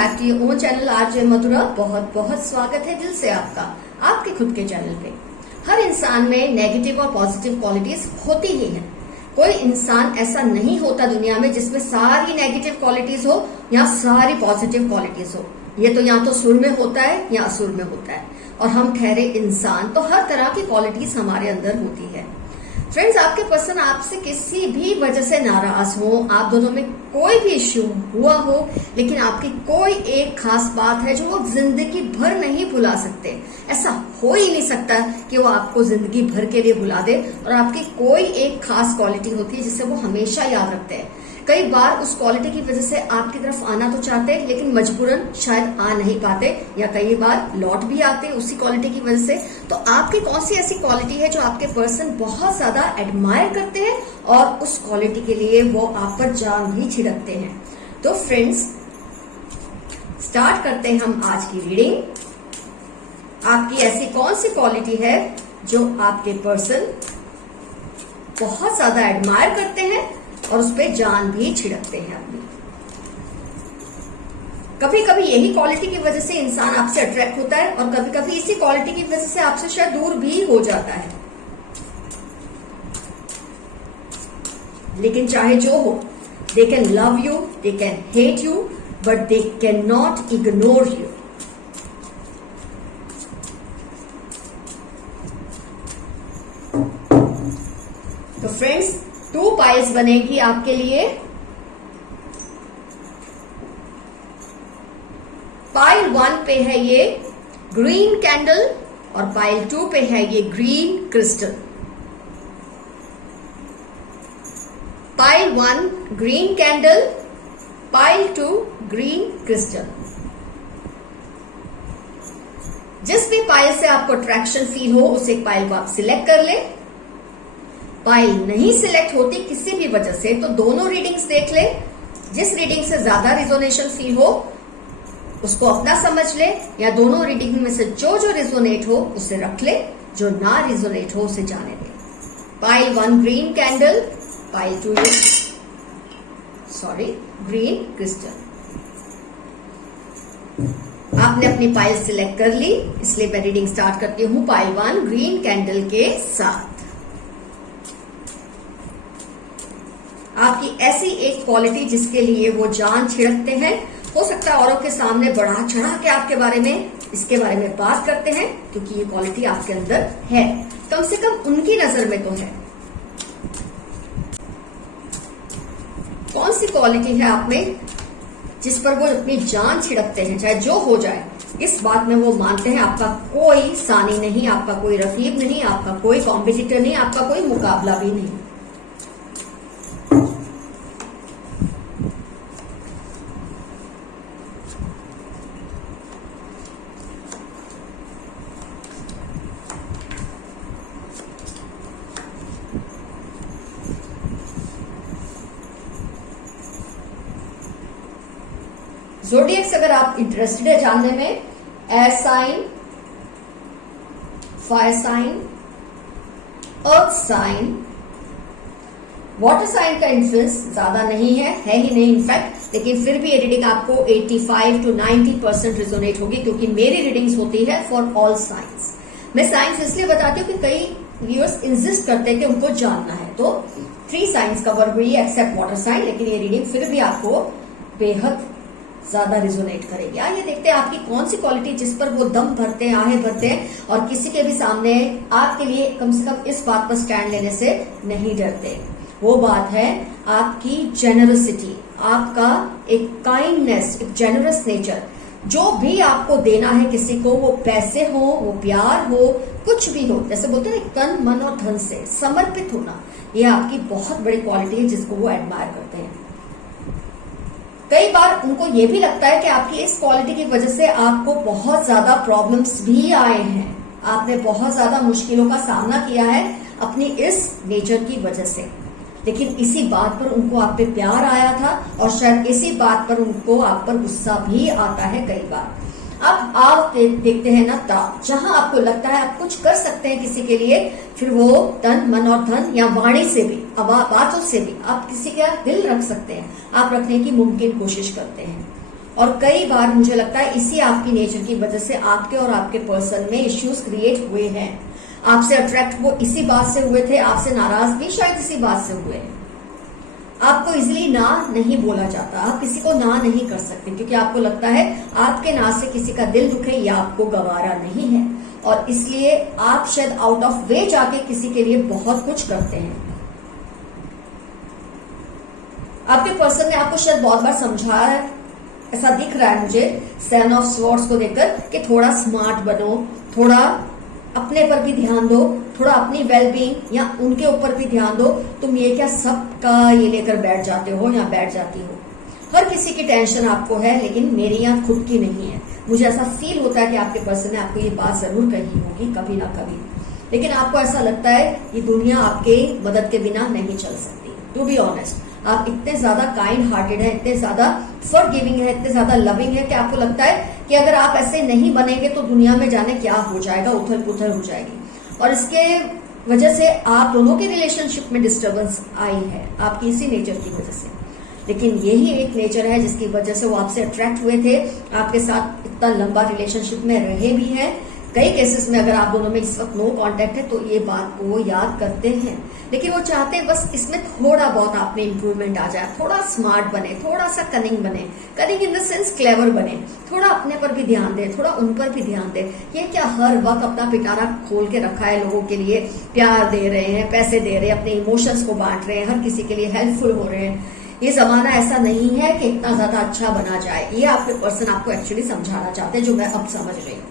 Back to your own channel RJ Madhura. बहुत बहुत स्वागत है दिल से आपका आपके खुद के चैनल पे। हर इंसान में नेगेटिव और पॉजिटिव क्वालिटीज होती ही हैं। कोई इंसान ऐसा नहीं होता दुनिया में जिसमें सारी नेगेटिव क्वालिटीज हो या सारी पॉजिटिव क्वालिटीज हो। ये तो या तो सुर में होता है या असुर में होता है, और हम ठहरे इंसान तो हर तरह की क्वालिटीज हमारे अंदर होती है। फ्रेंड्स, आपके पर्सन आपसे किसी भी वजह से नाराज हो, आप दोनों में कोई भी इश्यू हुआ हो, लेकिन आपकी कोई एक खास बात है जो वो जिंदगी भर नहीं भुला सकते। ऐसा हो ही नहीं सकता कि वो आपको जिंदगी भर के लिए भुला दे, और आपकी कोई एक खास क्वालिटी होती है जिसे वो हमेशा याद रखते हैं। कई बार उस क्वालिटी की वजह से आपकी तरफ आना तो चाहते हैं, लेकिन मजबूरन शायद आ नहीं पाते, या कई बार लौट भी आते उसी क्वालिटी की वजह से। तो आपकी कौन सी ऐसी क्वालिटी है जो आपके पर्सन बहुत ज्यादा एडमायर करते हैं और उस क्वालिटी के लिए वो आप पर जान भी छिड़कते हैं? तो फ्रेंड्स, स्टार्ट करते हैं हम आज की रीडिंग। आपकी ऐसी कौन सी क्वालिटी है जो आपके पर्सन बहुत ज्यादा एडमायर करते हैं और उस पर जान भी छिड़कते हैं अपनी? कभी कभी यही क्वालिटी की वजह से इंसान आपसे अट्रैक्ट होता है, और कभी कभी इसी क्वालिटी की वजह से आपसे शायद दूर भी हो जाता है। लेकिन चाहे जो हो, they can love you, they can hate you, but they can not ignore you. तो फ्रेंड्स, 2 पाइल्स बनेगी आपके लिए। पाइल 1 पे है ये ग्रीन कैंडल, और पाइल 2 पे है ये green crystal. Pile 1 green candle, pile 2 green crystal. जिस भी पाइल से आपको अट्रैक्शन फील हो, उस एक पाइल को आप सिलेक्ट कर ले। पाइल नहीं सिलेक्ट होती किसी भी वजह से, तो दोनों रीडिंग्स देख ले। जिस रीडिंग से ज्यादा रिजोनेशन फील हो उसको अपना समझ ले, या दोनों रीडिंग में से जो जो रिजोनेट हो उसे रख ले, जो ना रिजोनेट हो उसे जाने दे। Pile 1 green candle, pile 2 green crystal. आपने अपनी पाइल सिलेक्ट कर ली, इसलिए मैं रीडिंग स्टार्ट करती हूं पाइल 1 ग्रीन कैंडल के साथ। आपकी ऐसी एक क्वालिटी जिसके लिए वो जान छिड़कते हैं। हो सकता है औरों के सामने बढ़ा चढ़ा के आपके बारे में, इसके बारे में बात करते हैं, क्योंकि ये क्वालिटी आपके अंदर है, कम से कम उनकी नजर में तो है। कौन सी क्वालिटी है आप में जिस पर वो अपनी जान छिड़कते हैं? चाहे जो हो जाए, इस बात में वो मानते हैं आपका कोई सानी नहीं, आपका कोई रकीब नहीं, आपका कोई कॉम्पिटिटर नहीं, आपका कोई मुकाबला भी नहीं। ज़ोडिएक से अगर आप इंटरेस्टेड है जानने में, air sign, fire sign, earth sign, water sign का इन्फ्लुएंस ज्यादा नहीं है ही नहीं इनफैक्ट, लेकिन फिर भी ये रीडिंग आपको 85 to 90% रिजोनेट होगी, क्योंकि मेरी रीडिंग्स होती है फॉर ऑल साइंस। मैं साइंस इसलिए बताती हूँ कि कई व्यूअर्स इंसिस्ट करते हैं कि उनको जानना है, तो 3 साइंस कवर हुई एक्सेप्ट वाटर साइन, लेकिन ये रीडिंग फिर भी आपको बेहद ज्यादा रिजोनेट करेगी। आइए देखते हैं आपकी कौन सी क्वालिटी जिस पर वो दम भरते हैं, आहें भरते हैं, और किसी के भी सामने आपके लिए कम से कम इस बात पर स्टैंड लेने से नहीं डरते। वो बात है आपकी जेनरसिटी, आपका एक काइंडनेस, एक जेनरस नेचर। जो भी आपको देना है किसी को, वो पैसे हो, वो प्यार हो, कुछ भी हो, जैसे बोलते हैं तन मन और धन से समर्पित होना, ये आपकी बहुत बड़ी क्वालिटी है जिसको वो एडमायर करते हैं। कई बार उनको ये भी लगता है कि आपकी इस क्वालिटी की वजह से आपको बहुत ज्यादा प्रॉब्लम्स भी आए हैं, आपने बहुत ज्यादा मुश्किलों का सामना किया है अपनी इस नेचर की वजह से, लेकिन इसी बात पर उनको आप पे प्यार आया था, और शायद इसी बात पर उनको आप पर गुस्सा भी आता है कई बार। अब आप देखते हैं ना, जहां आपको लगता है आप कुछ कर सकते हैं किसी के लिए, फिर वो तन मन और धन या वाणी से भी, बातों से भी आप किसी का दिल रख सकते हैं, आप रखने की मुमकिन कोशिश करते हैं। और कई बार मुझे लगता है इसी आपकी नेचर की वजह से आपके और आपके पर्सन में इश्यूज क्रिएट हुए हैं। आपसे अट्रैक्ट वो इसी बात से हुए थे, आपसे नाराज भी शायद इसी बात से हुए हैं। आपको इजिली ना नहीं बोला जाता, आप किसी को ना नहीं कर सकते, क्योंकि आपको लगता है आपके ना से किसी का दिल दुखे या आपको गवारा नहीं है, और इसलिए आप शायद आउट ऑफ वे जाके किसी के लिए बहुत कुछ करते हैं। आपके पर्सन ने आपको शायद बहुत बार समझाया है, ऐसा दिख रहा है मुझे 7 ऑफ स्वॉर्ड्स को देखकर, कि थोड़ा स्मार्ट बनो, थोड़ा अपने पर भी ध्यान दो, थोड़ा अपनी वेलबींग या उनके ऊपर भी ध्यान दो। तुम ये क्या सबका ये लेकर बैठ जाते हो या बैठ जाती हो। हर किसी की टेंशन आपको है, लेकिन मेरी यहाँ खुद की नहीं है। मुझे ऐसा फील होता है कि आपके पर्सन ने आपको ये बात जरूर कही होगी कभी ना कभी, लेकिन आपको ऐसा लगता है ये दुनिया आपके मदद के बिना नहीं चल सकती। टू बी ऑनेस्ट, आप इतने ज्यादा काइंड हार्टेड है, इतने ज्यादा फॉरगिविंग है, इतने ज्यादा लविंग है कि आपको लगता है कि अगर आप ऐसे नहीं बनेंगे तो दुनिया में जाने क्या हो जाएगा, उथल पुथल हो जाएगी। और इसके वजह से आप दोनों के रिलेशनशिप में डिस्टर्बेंस आई है, आपकी इसी नेचर की वजह से। लेकिन यही एक नेचर है जिसकी वजह से वो आपसे अट्रैक्ट हुए थे, आपके साथ इतना लंबा रिलेशनशिप में रहे भी हैं। कई केसेस में अगर आप दोनों में इस वक्त नो कांटेक्ट है तो ये बात को याद करते हैं, लेकिन वो चाहते हैं बस इसमें थोड़ा बहुत आप में इंप्रूवमेंट आ जाए, थोड़ा स्मार्ट बने, थोड़ा सा कनिंग बने, cunning in the sense clever बने, थोड़ा अपने पर भी ध्यान दे, थोड़ा उन पर भी ध्यान दे। ये क्या हर वक्त अपना पिटारा खोल के रखा है, लोगों के लिए प्यार दे रहे हैं, पैसे दे रहे हैं, अपने इमोशंस को बांट रहे हैं, हर किसी के लिए हेल्पफुल हो रहे हैं। ये जमाना ऐसा नहीं है कि इतना ज्यादा अच्छा बना जाए। ये आपके पर्सन आपको एक्चुअली समझाना चाहते हैं, जो मैं अब समझ रही हूँ।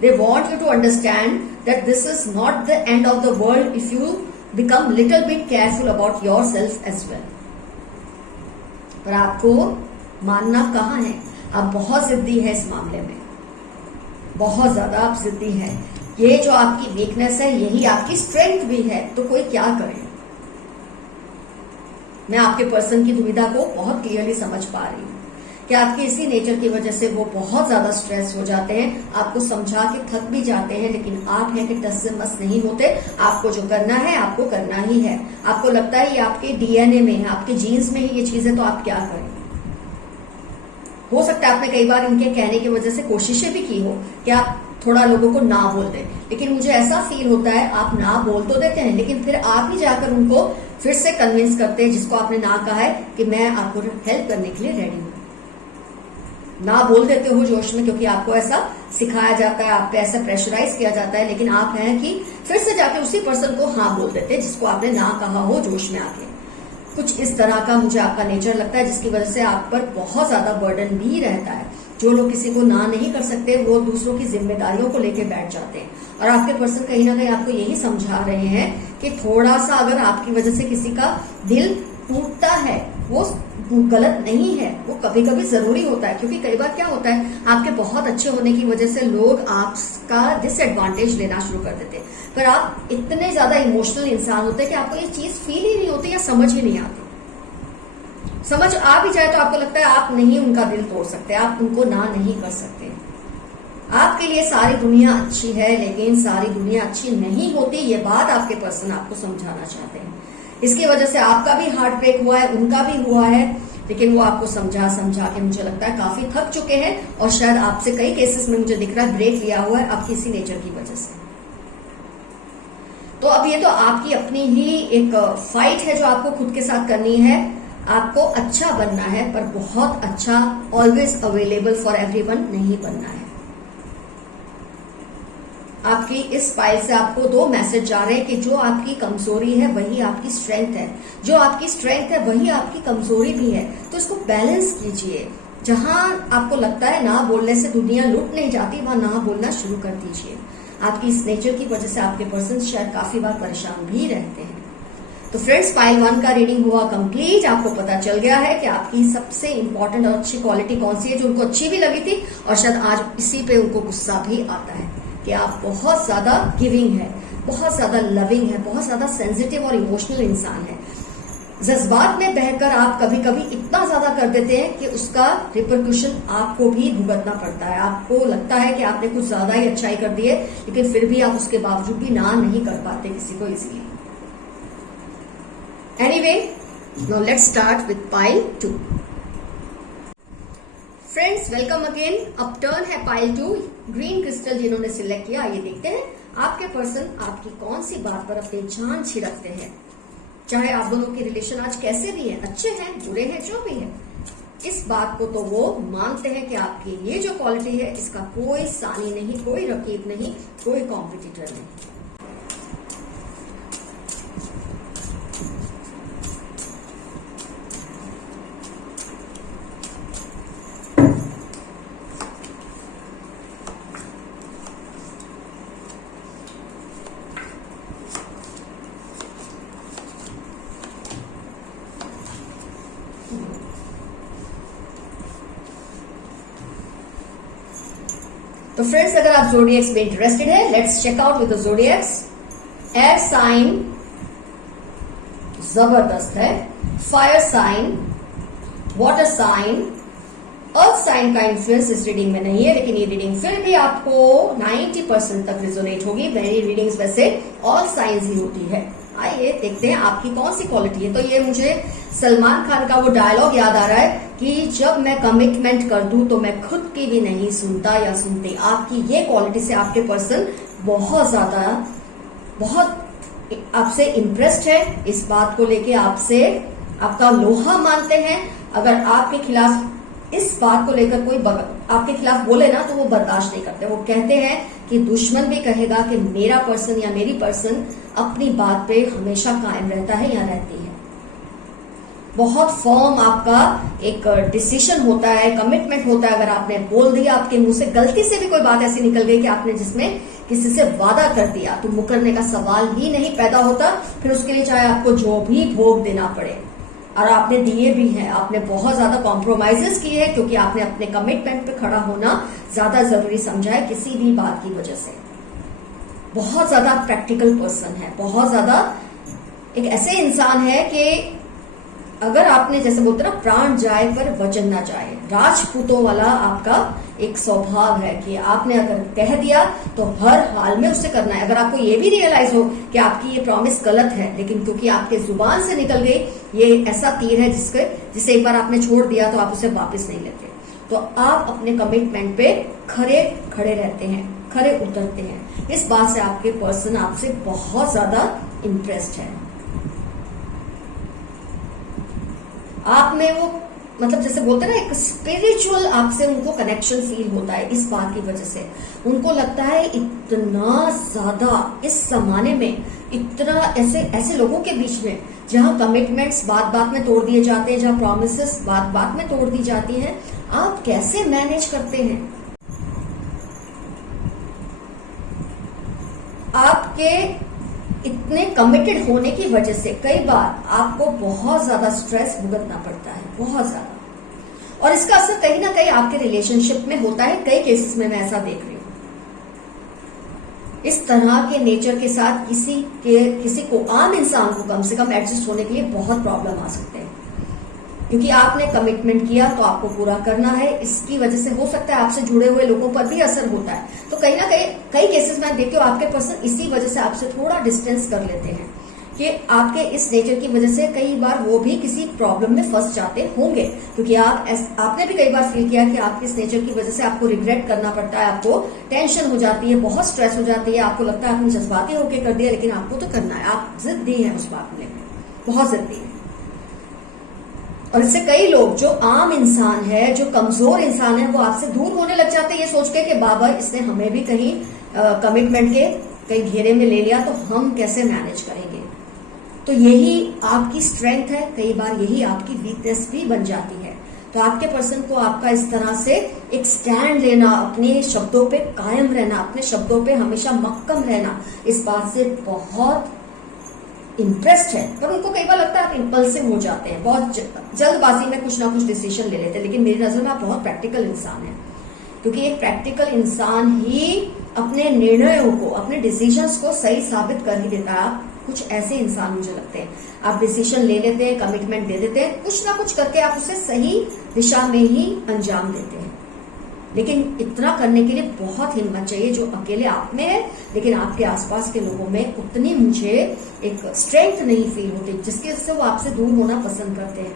They want you to understand that this is not the end of the world if you become little bit careful about yourself as well. पर आपको मानना कहाँ है, आप बहुत जिद्दी है इस मामले में, बहुत ज्यादा आप जिद्दी है। ये जो आपकी वीकनेस है यही आपकी स्ट्रेंथ भी है, तो कोई क्या करे। मैं आपके पर्सन की दुविधा को बहुत क्लियरली समझ पा रही हूँ कि आपके इसी नेचर की वजह से वो बहुत ज्यादा स्ट्रेस हो जाते हैं, आपको समझा के थक भी जाते हैं, लेकिन आप हैं कि टस से मस नहीं होते। आपको जो करना है आपको करना ही है। आपको लगता है ये आपके डीएनए में है, आपके जीन्स में ही ये चीज है, तो आप क्या करें। हो सकता है आपने कई बार इनके कहने की वजह से कोशिशें भी की हो कि आप थोड़ा लोगों को ना बोल दें, लेकिन मुझे ऐसा फील होता है आप ना बोल तो देते हैं, लेकिन फिर आप ही जाकर उनको फिर से कन्विंस करते हैं, जिसको आपने ना कहा है कि मैं आपको हेल्प करने के लिए रेडी हूं। ना बोल देते हो जोश में, क्योंकि आपको ऐसा सिखाया जाता है, आप पे ऐसा प्रेशराइज किया जाता है, लेकिन आप हैं कि फिर से जाके उसी पर्सन को हाँ बोल देते हैं जिसको आपने ना कहा हो जोश में आके। कुछ इस तरह का मुझे आपका नेचर लगता है, जिसकी वजह से आप पर बहुत ज्यादा बर्डन भी रहता है। जो लोग किसी को ना नहीं कर सकते वो दूसरों की जिम्मेदारियों को लेकर बैठ जाते हैं, और आपके पर्सन कहीं ना कहीं आपको यही समझा रहे हैं कि थोड़ा सा अगर आपकी वजह से किसी का दिल टूटता है वो गलत नहीं है, वो कभी कभी जरूरी होता है। क्योंकि कई बार क्या होता है, आपके बहुत अच्छे होने की वजह से लोग आपका डिसएडवांटेज लेना शुरू कर देते हैं, पर आप इतने ज्यादा इमोशनल इंसान होते हैं कि आपको ये चीज फील ही नहीं होती या समझ ही नहीं आती। समझ आ भी जाए तो आपको लगता है आप नहीं उनका दिल तोड़ सकते, आप उनको ना नहीं कर सकते। आपके लिए सारी दुनिया अच्छी है, लेकिन सारी दुनिया अच्छी नहीं होती, ये बात आपके पर्सन आपको समझाना चाहते हैं। इसकी वजह से आपका भी हार्ट ब्रेक हुआ है, उनका भी हुआ है, लेकिन वो आपको समझा समझा के मुझे लगता है काफी थक चुके हैं, और शायद आपसे कई केसेस में मुझे दिख रहा है ब्रेक लिया हुआ है आपकी इसी नेचर की वजह से। तो अब ये तो आपकी अपनी ही एक फाइट है जो आपको खुद के साथ करनी है। आपको अच्छा बनना है, पर बहुत अच्छा ऑलवेज अवेलेबल फॉर एवरीवन नहीं बनना है। आपकी इस फाइल से आपको 2 मैसेज जा रहे हैं कि जो आपकी कमजोरी है वही आपकी स्ट्रेंथ है, जो आपकी स्ट्रेंथ है वही आपकी कमजोरी भी है। तो इसको बैलेंस कीजिए। जहां आपको लगता है ना बोलने से दुनिया लुट नहीं जाती, वहां ना बोलना शुरू कर दीजिए। आपकी इस नेचर की वजह से आपके पर्सन शायद काफी बार परेशान भी रहते हैं। तो फ्रेंड्स, पाइल 1 का रीडिंग हुआ कंप्लीट। आपको पता चल गया है कि आपकी सबसे इंपॉर्टेंट और अच्छी क्वालिटी कौन सी है, जो उनको अच्छी भी लगी थी, और शायद आज इसी पे उनको गुस्सा भी आता है कि आप बहुत ज्यादा गिविंग है, बहुत ज्यादा लविंग है, बहुत ज्यादा सेंसिटिव और इमोशनल इंसान है। जज्बात में बहकर आप कभी कभी इतना ज्यादा कर देते हैं कि उसका रिपरक्यूशन आपको भी भुगतना पड़ता है। आपको लगता है कि आपने कुछ ज्यादा ही अच्छाई कर दी है, लेकिन फिर भी आप उसके बावजूद भी ना नहीं कर पाते किसी को easily. Anyway, now let's start with pile 2। Friends welcome again. अब टर्न है पाइल 2, ग्रीन क्रिस्टल जिन्होंने सिलेक्ट किया। आइए देखते हैं आपके पर्सन आपकी कौन सी बात पर अपनी जान छिड़कते हैं। चाहे आप दोनों के रिलेशन आज कैसे भी हैं, अच्छे हैं, बुरे हैं, जो भी है, इस बात को तो वो मानते हैं कि आपकी ये जो क्वालिटी है इसका कोई सानी नहीं, कोई रकीब नहीं, कोई कॉम्पिटिटर नहीं। तो फ्रेंड्स अगर आप ज़ोडिएक्स में इंटरेस्टेड है, let's check out with the zodiacs. Air sign जबरदस्त है, fire sign, water sign, earth sign का इन्फ्लुएंस इस रीडिंग में नहीं है, लेकिन ये रीडिंग फिर भी आपको 90% तक रिजोनेट होगी। मेरी रीडिंग्स वैसे ऑल साइंस ही होती है। आइए देखते हैं आपकी कौन सी क्वालिटी है। तो ये मुझे सलमान खान का वो डायलॉग याद आ रहा है कि जब मैं कमिटमेंट कर दूं तो मैं खुद की भी नहीं सुनता या सुनते। आपकी ये क्वालिटी से आपके पर्सन बहुत आपसे इम्प्रेस्ड है, इस बात को लेके आपसे आपका लोहा मानते हैं। अगर आपके खिलाफ इस बात को लेकर कोई आपके खिलाफ बोले ना तो वो बर्दाश्त नहीं करते। वो कहते हैं कि दुश्मन भी कहेगा कि मेरा पर्सन या मेरी पर्सन अपनी बात पे हमेशा कायम रहता है या रहती है। बहुत फर्म आपका एक डिसीजन होता है, कमिटमेंट होता है। अगर आपने बोल दिया, आपके मुंह से गलती से भी कोई बात ऐसी निकल गई कि आपने जिसमें किसी से वादा कर दिया, तो मुकरने का सवाल ही नहीं पैदा होता। फिर उसके लिए चाहे आपको जो भी भोग देना पड़े, और आपने दिए भी हैं। आपने बहुत ज्यादा कॉम्प्रोमाइजेस किए हैं क्योंकि आपने अपने कमिटमेंट पे खड़ा होना ज्यादा जरूरी समझा है किसी भी बात की वजह से। बहुत ज्यादा प्रैक्टिकल पर्सन है, बहुत ज्यादा एक ऐसे इंसान है कि अगर आपने जैसे बोलते ना प्राण जाए पर वचन ना जाए, राजपूतों वाला आपका एक स्वभाव है कि आपने अगर कह दिया तो हर हाल में उसे करना है। अगर आपको ये भी रियलाइज हो कि आपकी ये प्रॉमिस गलत है, लेकिन क्योंकि आपके जुबान से निकल गई, ये ऐसा तीर है जिसे एक बार आपने छोड़ दिया तो आप उसे वापस नहीं लेते। तो आप अपने कमिटमेंट पे खरे खड़े रहते हैं, खरे उतरते हैं। इस बात से आपके पर्सन आपसे बहुत ज्यादा इम्प्रेस्ड है। आप में वो मतलब जैसे बोलते हैं ना एक स्पिरिचुअल आपसे उनको कनेक्शन फील होता है। इस बात की वजह से उनको लगता है इतना ज्यादा इस जमाने में, इतना ऐसे लोगों के बीच में जहां कमिटमेंट्स बात बात में तोड़ दिए जाते हैं, जहां प्रॉमिसेस बात बात में तोड़ दी जाती हैं, आप कैसे मैनेज करते हैं? आपके इतने कमिटेड होने की वजह से कई बार आपको बहुत ज्यादा स्ट्रेस भुगतना पड़ता है, बहुत ज्यादा। और इसका असर कहीं ना कहीं आपके रिलेशनशिप में होता है। कई केसेस में मैं ऐसा देख रही हूं। इस तरह के नेचर के साथ किसी को, आम इंसान को कम से कम एडजस्ट होने के लिए बहुत प्रॉब्लम आ सकते हैं, क्योंकि आपने कमिटमेंट किया तो आपको पूरा करना है। इसकी वजह से हो सकता है आपसे जुड़े हुए लोगों पर भी असर होता है। तो कहीं ना कहीं कई केसेस में देखते हो आपके पर्सन इसी वजह से आपसे थोड़ा डिस्टेंस कर लेते हैं कि आपके इस नेचर की वजह से कई बार वो भी किसी प्रॉब्लम में फंस जाते होंगे, क्योंकि आपने भी कई बार फील किया कि आपके इस नेचर की वजह से आपको रिग्रेट करना पड़ता है, आपको टेंशन हो जाती है, बहुत स्ट्रेस हो जाती है, आपको लगता है आपने जज्बाती होकर कर दिया, लेकिन आपको तो करना है। आप जिद्दी हैं उस बात में, बहुत जिद्दी है। और इससे कई लोग जो आम इंसान है, जो कमजोर इंसान है, वो आपसे दूर होने लग जाते हैं ये सोच के कि बाबा इसने हमें भी कहीं कमिटमेंट के कहीं घेरे में ले लिया तो हम कैसे मैनेज करेंगे। तो यही आपकी स्ट्रेंथ है, कई बार यही आपकी वीकनेस भी बन जाती है। तो आपके पर्सन को आपका इस तरह से एक स्टैंड लेना, अपने शब्दों पे कायम रहना, अपने शब्दों पे हमेशा मक्कम रहना, इस बात से बहुत इंटरेस्ट है। पर उनको कई बार लगता है आप इंपल्सिव हो जाते हैं, बहुत जल्दबाजी में कुछ ना कुछ डिसीजन ले लेते हैं। लेकिन मेरी नजर में आप बहुत प्रैक्टिकल इंसान हैं, क्योंकि एक प्रैक्टिकल इंसान ही अपने निर्णयों को, अपने डिसीजंस को सही साबित कर ही देता है। आप कुछ ऐसे इंसान मुझे लगते हैं, आप डिसीजन ले लेते हैं, कमिटमेंट दे देते हैं, कुछ ना कुछ करके आप उसे सही दिशा में ही अंजाम देते हैं। लेकिन इतना करने के लिए बहुत हिम्मत चाहिए जो अकेले आप में है, लेकिन आपके आसपास के लोगों में उतनी मुझे एक स्ट्रेंथ नहीं फील होती जिसके से वो आपसे दूर होना पसंद करते हैं।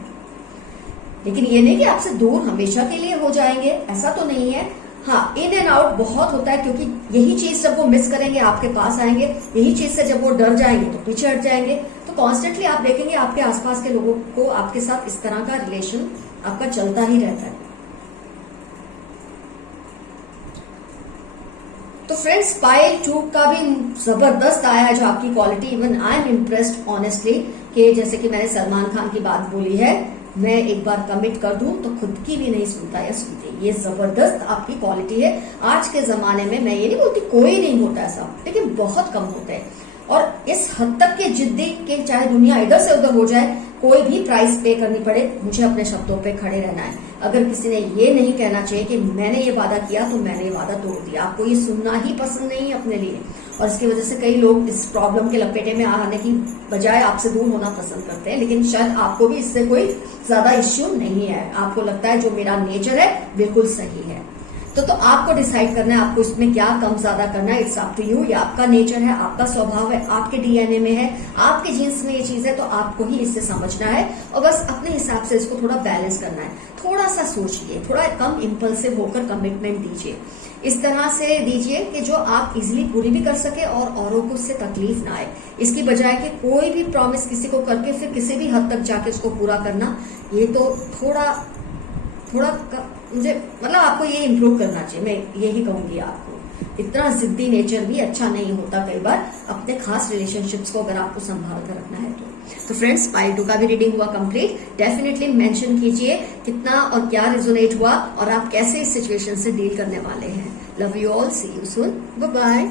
लेकिन ये नहीं कि आपसे दूर हमेशा के लिए हो जाएंगे, ऐसा तो नहीं है। हाँ, इन एंड आउट बहुत होता है, क्योंकि यही चीज जब वो मिस करेंगे आपके पास आएंगे, यही चीज से जब वो डर जाएंगे तो पीछे हट जाएंगे। तो कॉन्स्टेंटली आप देखेंगे आपके आसपास के लोगों को आपके साथ इस तरह का रिलेशन आपका चलता ही रहता है। तो फ्रेंड्स, पाइल 2 का भी जबरदस्त आया है जो आपकी quality. Even I am impressed honestly, कि जैसे कि मैंने सलमान खान की बात बोली है, मैं एक बार कमिट कर दूं तो खुद की भी नहीं सुनता या सुनती। ये जबरदस्त आपकी क्वालिटी है। आज के जमाने में मैं ये नहीं बोलती कोई नहीं होता ऐसा, लेकिन बहुत कम होते हैं। और इस हद तक के जिद्दी के चाहे दुनिया इधर से उधर हो जाए, कोई भी प्राइस पे करनी पड़े, मुझे अपने शब्दों पे खड़े रहना है। अगर किसी ने ये नहीं कहना चाहिए कि मैंने ये वादा किया तो मैंने ये वादा तोड़ दिया, आपको ये सुनना ही पसंद नहीं है अपने लिए। और इसकी वजह से कई लोग इस प्रॉब्लम के लपेटे में आने की बजाय आपसे दूर होना पसंद करते हैं। लेकिन शायद आपको भी इससे कोई ज्यादा इश्यू नहीं है, आपको लगता है जो मेरा नेचर है बिल्कुल सही है। तो आपको डिसाइड करना है आपको इसमें क्या कम ज्यादा करना है। It's up to you. ये आपका नेचर है, आपका स्वभाव है, आपके डीएनए में है, आपके जीन्स में ये चीज है, तो आपको ही इससे समझना है और बस अपने हिसाब से इसको थोड़ा बैलेंस करना है। थोड़ा सा सोचिए, थोड़ा कम इम्पल्सिव होकर कमिटमेंट दीजिए, इस तरह से दीजिए कि जो आप इजिली पूरी भी कर सके और औरों को उससे तकलीफ ना आए। इसकी बजाय कि कोई भी प्रॉमिस किसी को करके फिर किसी भी हद तक जाके उसको पूरा करना, ये तो थोड़ा मुझे मतलब आपको ये इम्प्रूव करना चाहिए। मैं यही कहूंगी आपको, इतना जिद्दी नेचर भी अच्छा नहीं होता कई बार, अपने खास रिलेशनशिप्स को अगर आपको संभाल कर रखना है तो फ्रेंड्स, पाइल 2 का भी रीडिंग हुआ कंप्लीट। डेफिनेटली मेंशन कीजिए कितना और क्या रिजोनेट हुआ और आप कैसे इस सिचुएशन से डील करने वाले हैं। Love you all, see you soon, bye bye.